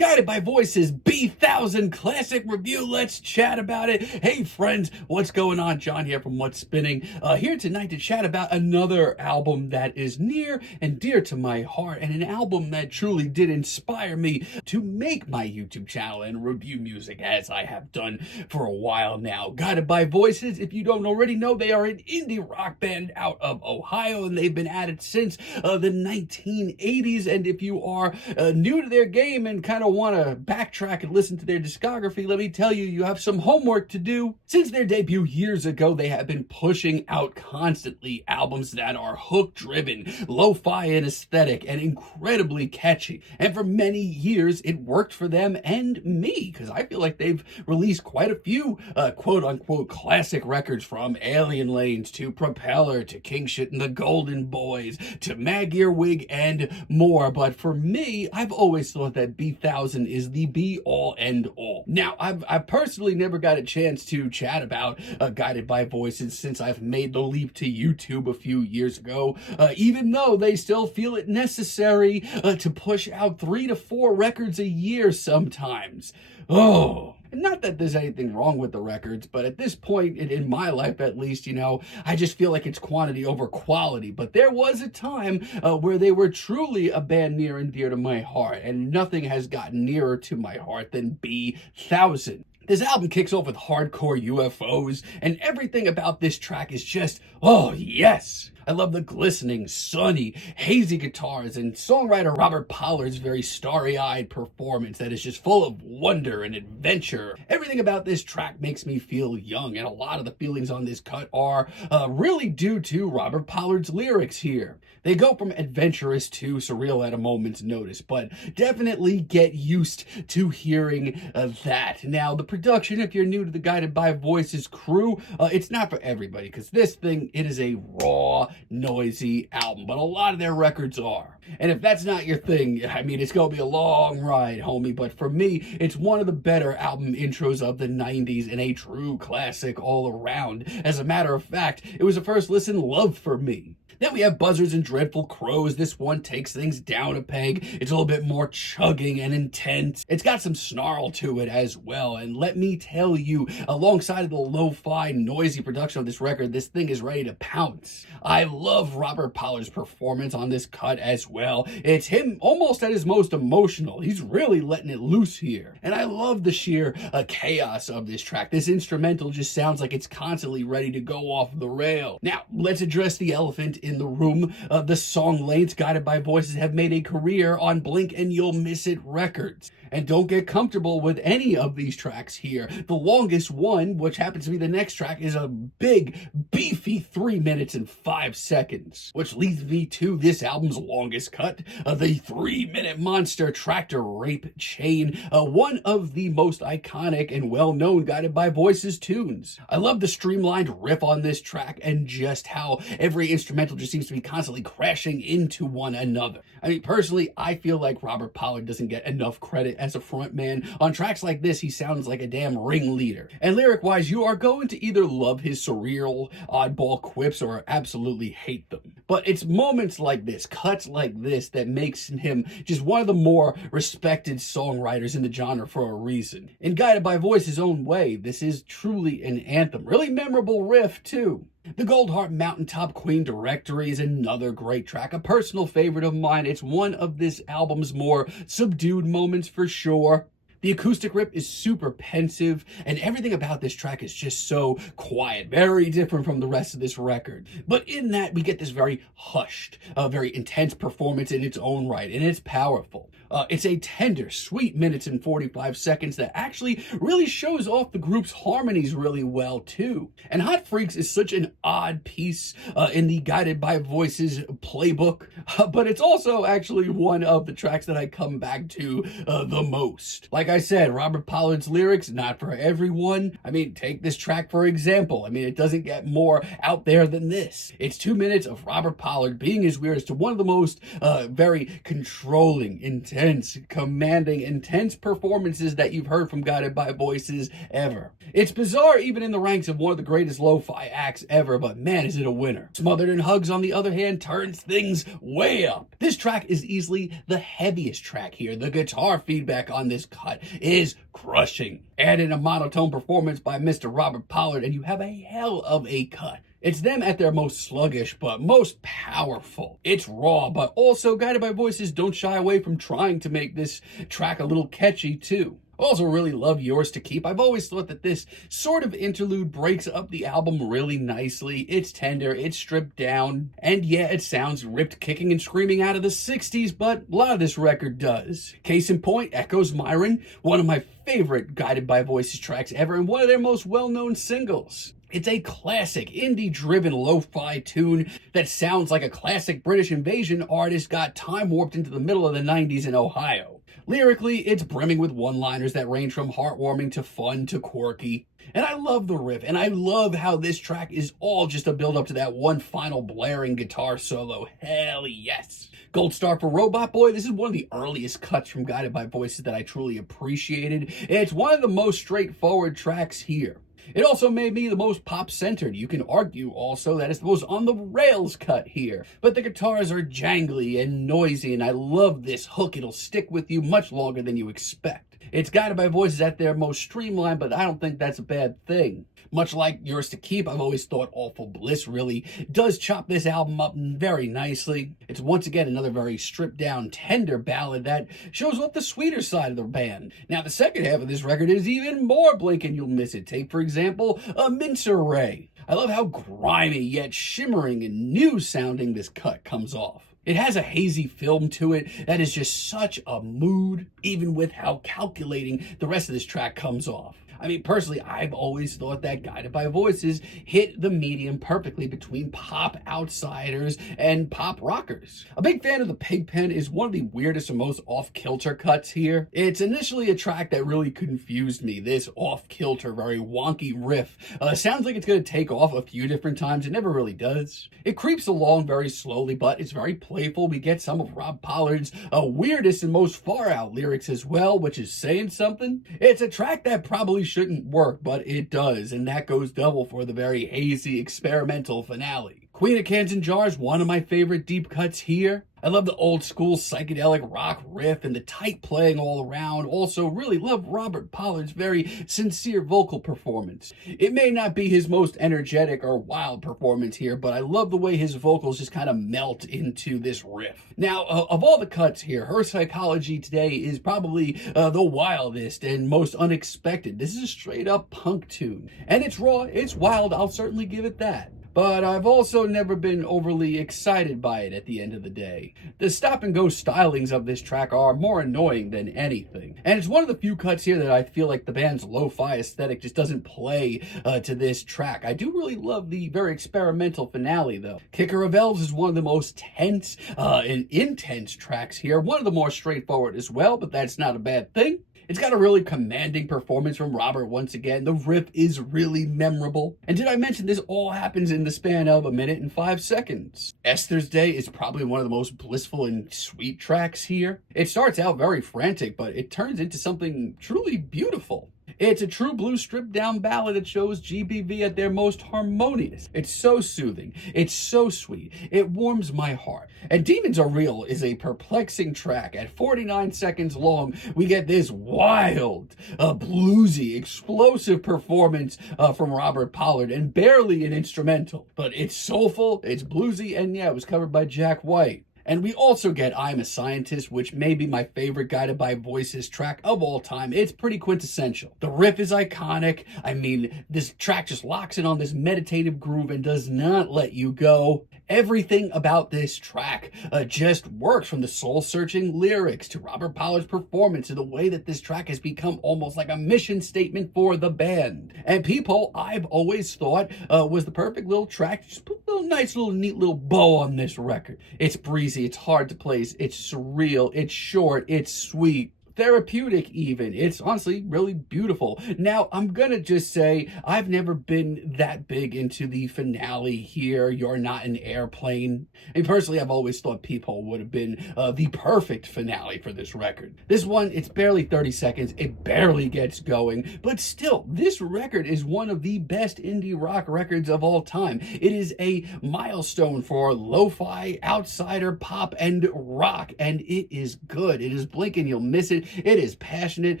Guided by Voices B1000 Classic Review. Let's chat about it. Hey friends, what's going on? John here from What's Spinning. Here tonight to chat about another album that is near and dear to my heart, and an album that truly did inspire me to make my YouTube channel and review music, as I have done for a while now. Guided by Voices, if you don't already know, they are an indie rock band out of Ohio, and they've been at it since the 1980s. And if you are new to their game and kind of want to backtrack and listen to their discography, let me tell you, you have some homework to do. Since their debut years ago, they have been pushing out constantly albums that are hook-driven, lo-fi in aesthetic, and incredibly catchy. And for many years, it worked for them and me, because I feel like they've released quite a few quote-unquote classic records, from Alien Lanes to Propeller to King Shit and the Golden Boys to Mag Earwig and more. But for me, I've always thought that B1000 is the be-all, end-all. Now, I've personally never got a chance to chat about Guided by Voices since I've made the leap to YouTube a few years ago, even though they still feel it necessary to push out 3 to 4 records a year sometimes. Oh. Not that there's anything wrong with the records, but at this point, in my life at least, you know, I just feel like it's quantity over quality. But there was a time where they were truly a band near and dear to my heart, and nothing has gotten nearer to my heart than B1000. This album kicks off with hardcore UFOs, and everything about this track is just, oh yes! I love the glistening, sunny, hazy guitars and songwriter Robert Pollard's very starry-eyed performance that is just full of wonder and adventure. Everything about this track makes me feel young, and a lot of the feelings on this cut are really due to Robert Pollard's lyrics here. They go from adventurous to surreal at a moment's notice, but definitely get used to hearing that. Now, the production, if you're new to the Guided by Voices crew, it's not for everybody, because this thing, it is a raw, noisy album, but a lot of their records are. And if that's not your thing, I mean, it's gonna be a long ride, homie, but for me, it's one of the better album intros of the 90s and a true classic all around. As a matter of fact, it was a first listen love for me. Then we have Buzzards and Dreadful Crows. This one takes things down a peg. It's a little bit more chugging and intense. It's got some snarl to it as well. And let me tell you, alongside of the lo-fi, noisy production of this record, this thing is ready to pounce. I love Robert Pollard's performance on this cut as well. It's him almost at his most emotional. He's really letting it loose here. And I love the sheer chaos of this track. This instrumental just sounds like it's constantly ready to go off the rail. Now, let's address the elephant in the room. The song lengths. Guided by Voices have made a career on Blink and You'll Miss It records. And don't get comfortable with any of these tracks here. The longest one, which happens to be the next track, is a big, beefy 3 minutes and 5 seconds. Which leads me to this album's longest cut, the 3-minute monster Tractor Rape Chain, one of the most iconic and well-known Guided by Voices tunes. I love the streamlined riff on this track, and just how every instrumental just seems to be constantly crashing into one another. I mean, personally, I feel like Robert Pollard doesn't get enough credit as a frontman. On tracks like this, he sounds like a damn ringleader. And lyric-wise, you are going to either love his surreal, oddball quips or absolutely hate them. But it's moments like this, cuts like this, that makes him just one of the more respected songwriters in the genre for a reason. In Guided by Voice's own way, this is truly an anthem. Really memorable riff, too. The Goldheart Mountaintop Queen Directory is another great track, a personal favorite of mine. It's one of this album's more subdued moments for sure. The acoustic riff is super pensive, and everything about this track is just so quiet, very different from the rest of this record. But in that, we get this very hushed, very intense performance in its own right, and it's powerful. It's a tender, sweet minutes and 45 seconds that actually really shows off the group's harmonies really well, too. And Hot Freaks is such an odd piece in the Guided by Voices playbook, but it's also actually one of the tracks that I come back to the most. Like I said, Robert Pollard's lyrics, not for everyone. I mean, take this track for example. I mean, it doesn't get more out there than this. It's 2 minutes of Robert Pollard being his weirdest to one of the most very controlling, intense, commanding, intense performances that you've heard from Guided by Voices ever. It's bizarre even in the ranks of one of the greatest lo-fi acts ever, but man, is it a winner. Smothered in Hugs, on the other hand, turns things way way up. This track is easily the heaviest track here. The guitar feedback on this cut is crushing. Add in a monotone performance by Mr. Robert Pollard and you have a hell of a cut. It's them at their most sluggish, but most powerful. It's raw, but also Guided by Voices don't shy away from trying to make this track a little catchy too. I also really love Yours to Keep. I've always thought that this sort of interlude breaks up the album really nicely. It's tender, it's stripped down, and yeah, it sounds ripped kicking and screaming out of the 60s, but a lot of this record does. Case in point, Echoes Myron, one of my favorite Guided by Voices tracks ever and one of their most well-known singles. It's a classic, indie-driven lo-fi tune that sounds like a classic British invasion artist got time-warped into the middle of the 90s in Ohio. Lyrically, it's brimming with one-liners that range from heartwarming to fun to quirky. And I love the riff, and I love how this track is all just a build-up to that one final blaring guitar solo. Hell yes. Gold star for Robot Boy. This is one of the earliest cuts from Guided by Voices that I truly appreciated. It's one of the most straightforward tracks here. It also made me the most pop-centered. You can argue also that it's the most on-the-rails cut here. But the guitars are jangly and noisy, and I love this hook. It'll stick with you much longer than you expect. It's Guided by Voices at their most streamlined, but I don't think that's a bad thing. Much like Yours to Keep, I've always thought Awful Bliss really does chop this album up very nicely. It's once again another very stripped down, tender ballad that shows off the sweeter side of the band. Now, the second half of this record is even more Blink and You'll Miss It. Take, for example, a Mincer Ray. I love how grimy yet shimmering and new sounding this cut comes off. It has a hazy film to it that is just such a mood, even with how calculating the rest of this track comes off. I mean, personally, I've always thought that Guided by Voices hit the medium perfectly between pop outsiders and pop rockers. A big fan of the Pigpen is one of the weirdest and most off-kilter cuts here. It's initially a track that really confused me. This off-kilter, very wonky riff sounds like it's going to take off a few different times. It never really does. It creeps along very slowly, but it's very playful. We get some of Rob Pollard's weirdest and most far-out lyrics as well, which is saying something. It's a track that probably shouldn't work, but it does, and that goes double for the very hazy experimental finale. Queen of Cans and Jars, one of my favorite deep cuts here. I love the old school psychedelic rock riff and the tight playing all around. Also really love Robert Pollard's very sincere vocal performance. It may not be his most energetic or wild performance here, but I love the way his vocals just kind of melt into this riff. Now, of all the cuts here, Her Psychology Today is probably the wildest and most unexpected. This is a straight up punk tune. And it's raw, it's wild, I'll certainly give it that. But I've also never been overly excited by it at the end of the day. The stop-and-go stylings of this track are more annoying than anything. And it's one of the few cuts here that I feel like the band's lo-fi aesthetic just doesn't play to this track. I do really love the very experimental finale, though. Kicker of Elves is one of the most tense and intense tracks here. One of the more straightforward as well, but that's not a bad thing. It's got a really commanding performance from Robert once again. The riff is really memorable. And did I mention this all happens in the span of 1 minute and 5 seconds? Esther's Day is probably one of the most blissful and sweet tracks here. It starts out very frantic, but it turns into something truly beautiful. It's a true blues stripped down ballad that shows GBV at their most harmonious. It's so soothing. It's so sweet. It warms my heart. And Demons Are Real is a perplexing track. At 49 seconds long, we get this wild, bluesy, explosive performance from Robert Pollard, and barely an instrumental. But it's soulful, it's bluesy, and yeah, it was covered by Jack White. And we also get I'm a Scientist, which may be my favorite Guided by Voices track of all time. It's pretty quintessential. The riff is iconic. I mean, this track just locks in on this meditative groove and does not let you go. Everything about this track just works, from the soul-searching lyrics to Robert Pollard's performance to the way that this track has become almost like a mission statement for the band. And Peephole, I've always thought was the perfect little track. Just put a little nice little neat little bow on this record. It's breezy, it's hard to place, it's surreal, it's short, it's sweet. therapeutic even. It's honestly really beautiful. Now, I'm gonna just say I've never been that big into the finale here, You're Not an Airplane. And personally, I've always thought Peephole would have been the perfect finale for this record. This one, it's barely 30 seconds. It barely gets going. But still, this record is one of the best indie rock records of all time. It is a milestone for lo-fi, outsider, pop, and rock. And it is good. It is blink and you'll miss it. It is passionate.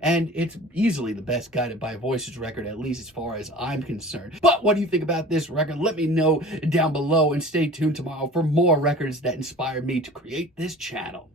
And it's easily the best Guided by Voices record, at least as far as I'm concerned. But what do you think about this record? Let me know down below, and stay tuned tomorrow for more records that inspired me to create this channel.